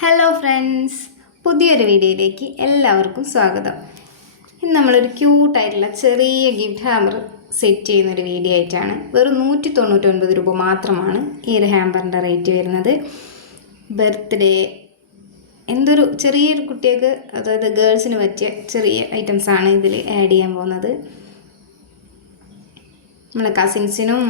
Hello friends പുതിയൊരു വീഡിയോയിലേക്ക് എല്ലാവർക്കും സ്വാഗതം. ഇന്ന് നമ്മളൊരു ക്യൂട്ടായിട്ടുള്ള ചെറിയ ഗിഫ്റ്റ് ഹാമർ സെറ്റ് ചെയ്യുന്നൊരു വീഡിയോ ആയിട്ടാണ്. വെറും നൂറ്റി തൊണ്ണൂറ്റൊൻപത് രൂപ മാത്രമാണ് ഈ ഒരു ഹാമ്പറിന്റെ റേറ്റ് വരുന്നത്. ബർത്ത്ഡേ എന്തൊരു ചെറിയൊരു കുട്ടികൾക്ക് അതായത് ഗേൾസിന് പറ്റിയ ചെറിയ ഐറ്റംസാണ് ഇതിൽ ആഡ് ചെയ്യാൻ പോകുന്നത്. നമ്മളെ കസിൻസിനും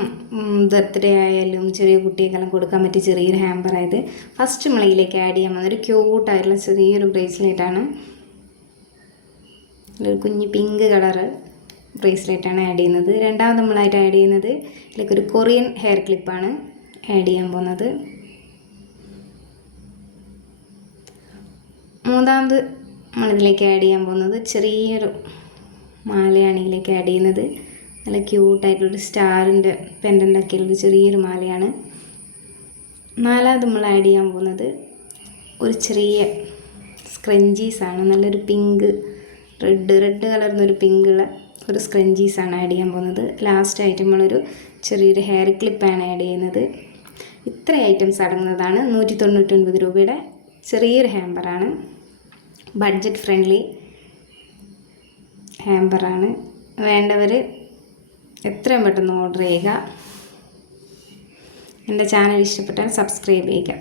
ബർത്ത്ഡേ ആയാലും ചെറിയ കുട്ടികൾക്കെല്ലാം കൊടുക്കാൻ പറ്റിയ ചെറിയൊരു ഹാമ്പറായത് ഫസ്റ്റ് നമ്മൾ ഇതിലേക്ക് ആഡ് ചെയ്യാൻ വന്നൊരു ക്യൂട്ടായിട്ടുള്ള ചെറിയൊരു ബ്രേസ്ലെറ്റാണ് ഒരു കുഞ്ഞ് പിങ്ക് കളറ് ബ്രേസ്ലെറ്റാണ് ആഡ് ചെയ്യുന്നത്. രണ്ടാമത് നമ്മളായിട്ട് ആഡ് ചെയ്യുന്നത് ഇതിലേക്ക് ഒരു കൊറിയൻ ഹെയർ ക്ലിപ്പാണ് ആഡ് ചെയ്യാൻ പോകുന്നത്. മൂന്നാമത് നമ്മളിതിലേക്ക് ആഡ് ചെയ്യാൻ പോകുന്നത് ചെറിയൊരു മാലയാണ് ഇതിലേക്ക് ആഡ് ചെയ്യുന്നത്. നല്ല ക്യൂട്ടായിട്ടുള്ള സ്റ്റാറിന്റെ പെൻഡന്റൊക്കെ ഒക്കെയുള്ളൊരു ചെറിയൊരു മാലയാണ്. നാലാമത് നമ്മൾ ആഡ് ചെയ്യാൻ പോകുന്നത് ഒരു ചെറിയ സ്ക്രഞ്ചീസാണ് നല്ലൊരു പിങ്ക് റെഡ് റെഡ് കലർന്നൊരു പിങ്കുള്ള ഒരു സ്ക്രഞ്ചീസാണ് ആഡ് ചെയ്യാൻ പോകുന്നത്. ലാസ്റ്റ് ലാസ്റ്റായിട്ട് നമ്മളൊരു ചെറിയൊരു ഹെയർ ക്ലിപ്പാണ് ആഡ് ചെയ്യുന്നത്. ഇത്ര ഐറ്റംസ് അടങ്ങുന്നതാണ്. നൂറ്റി തൊണ്ണൂറ്റൊൻപത് രൂപയുടെ ചെറിയൊരു ഹാമ്പറാണ് ബഡ്ജറ്റ് ഫ്രണ്ട്ലി ഹാമ്പറാണ് വേണ്ടവർ എത്രയും പെട്ടെന്ന് ഓർഡർ ചെയ്യുക. എന്റെ ചാനൽ ഇഷ്ടപ്പെട്ടാൽ സബ്സ്ക്രൈബ് ചെയ്യുക.